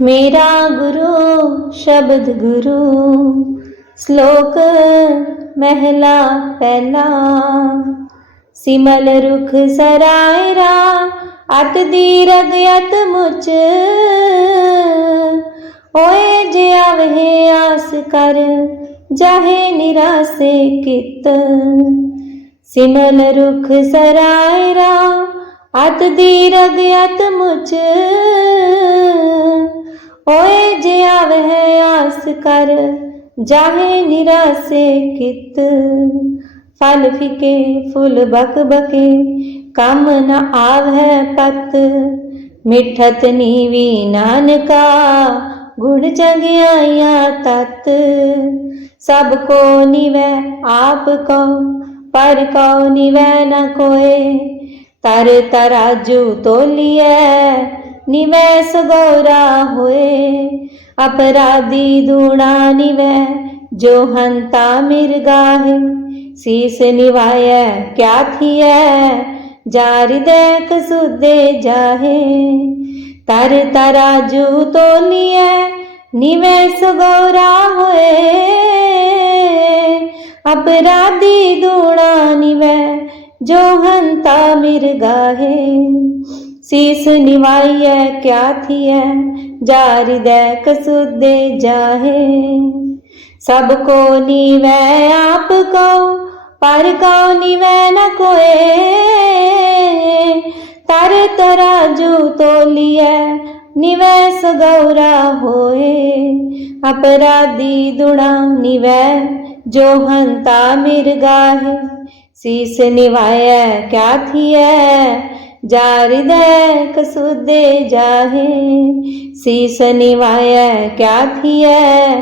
ਮੇਰਾ ਗੁਰੂ, ਸ਼ਬਦ ਗੁਰੂ, ਸ਼ਲੋਕ ਮਹਿਲਾ ਪਹਿਲਾ। ਸਿਮਲ ਰੁਖ ਸਰਾਇਰਾ, ਅਤ ਦੀ ਰਗਯਤ ਮੁਚ। ਓਏ ਜੇ ਆਵਹਿ ਆਸ ਕਰ, ਜਾਹੇ ਨਿਰਾਸੇ ਕਿਤ। ਸਿਮਲ ਰੁਖ ਸਰਾਇਰਾ ਅਤ ਦੀ ਅਤ ਮੁਚ। ਓਏ ਜੇ ਆਵਹਿ ਆਸ ਕਰ, ਜਾਹੇ ਨਿਰਾਸੇ ਕਿਤ। ਫਲ ਫਿਕੇ, ਫੁੱਲ ਬਕ ਬਕੇ, ਕੰਮ ਨ ਆਵਹਿ ਪਤ। ਮਿਠਤ ਨੀਵੀ ਨਾਨਕਾ, ਗੁਣ ਚੰਗਿਆਈਆਂ ਤਤ। ਸਭ ਕੋ ਨਿਵੈ, ਆਪ ਕੋ, ਪਰ ਕੋ ਨਿਵੈ ਨ ਕੋਏ। ਤਰ ਤਰਾਜੂ ਤੋਲੀਐ, ਨਿਵੈ ਸਗੋਰਾ ਹੋਏ। ਅਪਰਾਧੀ ਦੂਣਾ ਨਿਵੈ, ਜੋ ਹੰਤਾ ਮਿਰਗਾਹੇ ਸੀਸ ਨਿਵਾਇਐ, ਕਿਆ ਥੀਐ, ਜਾਰਿਦੈ ਕਸੁਦੇ ਜਾਹੇ। ਤਰ ਤਰਾਜੂ ਤੋਲੀਐ, ਨਿਵੈ ਸਗੋਰਾ ਹੋਏ। ਅਪਰਾਧੀ ਦੂਣਾ ਨਿਵੈ ਜੋ ਹੰਤਾ ਮਿਰਗਾਹੇ ਸੀਸ ਨਿਵਾਈਐ, ਕਿਆ ਥੀਐ ਜਾਰਿਦੈ ਕਸੁਦੇ ਜਾਹੇ। ਸਭ ਕੋ ਨੀਵੈ, ਆਪ ਕੋ, ਪਰ ਕੋ ਨੀਵੈ ਨ ਕੋਏ। ਤਰ ਤਰਾਜੂ ਤੋਲੀਐ, ਨਿਵੈ ਸਗੌਰਾ ਹੋਏ। ਅਪਰਾਧੀ ਦੁਣਾ ਨਿਵੈ ਜੋ ਹੰਤਾ ਮਿਰਗਾਹੇ ਸੀਸ ਨਿਵਾਇਐ ਕਿਆ ਥੀਐ? ਜਾਰਿਦੈ ਕਸੁਦੇ ਜਾਹੇ। ਸੀਸ ਨਿਵਾਇਐ ਕਿਆ ਥੀਐ?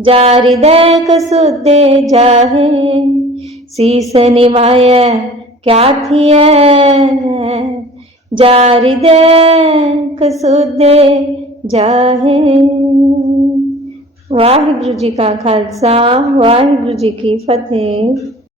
ਜਾਰਿਦੈ ਕਸੁਦੇ ਜਾਹੇ। ਸੀਸ ਨਿਵਾਇਐ ਕਿਆ ਥੀਐ? ਜਾਰਿਦੈ ਕਸੁਦੇ ਜਾਹੇ। ਵਾਹਿਗੁਰੂ ਜੀ ਕਾ ਖਾਲਸਾ, ਵਾਹਿਗੁਰੂ ਜੀ ਕੀ ਫਤਿਹ।